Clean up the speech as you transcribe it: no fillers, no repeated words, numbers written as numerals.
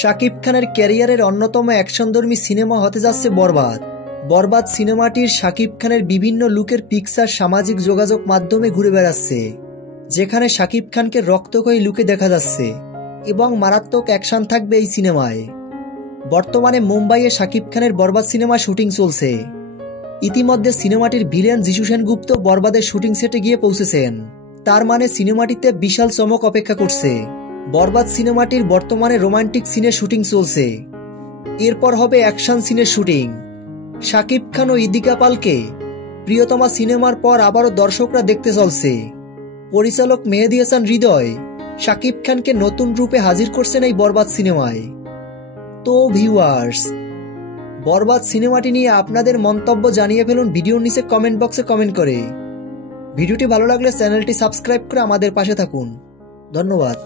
শাকিব খানের ক্যারিয়ারের অন্যতম অ্যাকশনধর্মী সিনেমা হতে যাচ্ছে বরবাদ। বরবাদ সিনেমাটির শাকিব খানের বিভিন্ন লুকের পিকচার সামাজিক যোগাযোগ মাধ্যমে ঘুরে বেড়াচ্ছে, যেখানে শাকিব খানকে রক্তক্ষয়ী লুকে দেখা যাচ্ছে এবং মারাত্মক অ্যাকশন থাকবে এই সিনেমায়। বর্তমানে মুম্বাইয়ে শাকিব খানের বরবাদ সিনেমা শুটিং চলছে। ইতিমধ্যে সিনেমাটির ভিলেন যিশু সেনগুপ্ত বরবাদের শুটিং সেটে গিয়ে পৌঁছেছেন। তার মানে সিনেমাটিতে বিশাল চমক অপেক্ষা করছে। বরবাদ সিনেমাটির বর্তমানে রোমান্টিক সিনের শুটিং চলছে, এরপর হবে অ্যাকশন সিনের শুটিং। শাকিব খান ও ইদিকা পালকে প্রিয়তমা সিনেমার পর আবারও দর্শকরা দেখতে চলছে। পরিচালক মেহেদী হাসান হৃদয় শাকিব খানকে নতুন রূপে হাজির করছেন এই বরবাদ সিনেমায়। তো ভিউয়ার্স, বরবাদ সিনেমাটি নিয়ে আপনাদের মন্তব্য জানিয়ে ফেলুন ভিডিওর নিচে কমেন্ট বক্সে কমেন্ট করে। ভিডিওটি ভালো লাগলে চ্যানেলটি সাবস্ক্রাইব করে আমাদের পাশে থাকুন। ধন্যবাদ।